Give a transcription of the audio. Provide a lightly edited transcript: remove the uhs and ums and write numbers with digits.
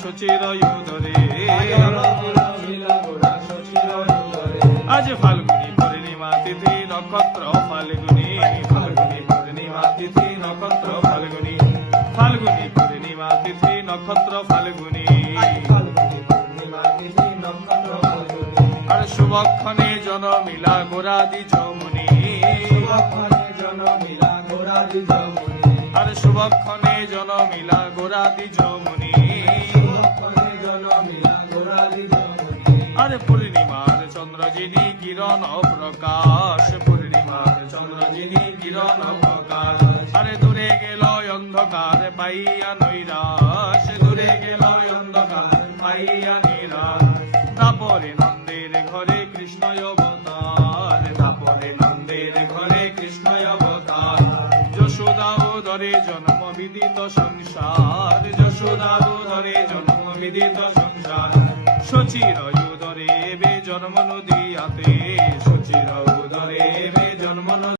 শচির উদরে আজ ফাল্গুনি পূর্ণিমা তিথি নক্ষত্র ফাল্গুনি ফাল্গুনি পূর্ণিমা তিথি নক্ষত্র ফাল্গুনি ফাল্গুনি পূর্ণিমা তিথি নক্ষত্র ফাল্গুনি আর শুভক্ষণে জনমিলা গোরাদি যমুনি আর শুভক্ষণে জনমিলা গোরাদি যমুনি আরে পূর্ণিমার চন্দ্রজিনী কিরণ প্রকাশ পূর্ণিমার চন্দ্রজিনী কিরণ প্রকাশ আরে দূরে গেল অন্ধকার পাইয়া নৈরাশ দূরে গেল অন্ধকার পাইয়া নিরাশ তারপরে নন্দের ঘরে কৃষ্ণ অবতার তারপরে নন্দের ঘরে কৃষ্ণ অবতার যশোদা উদরে জন্ম বিদিত সংসার যশোদা উদরে জন্ম বিদিত সংসার শচির উদরে বে জন্ম নদিয়াতে শচির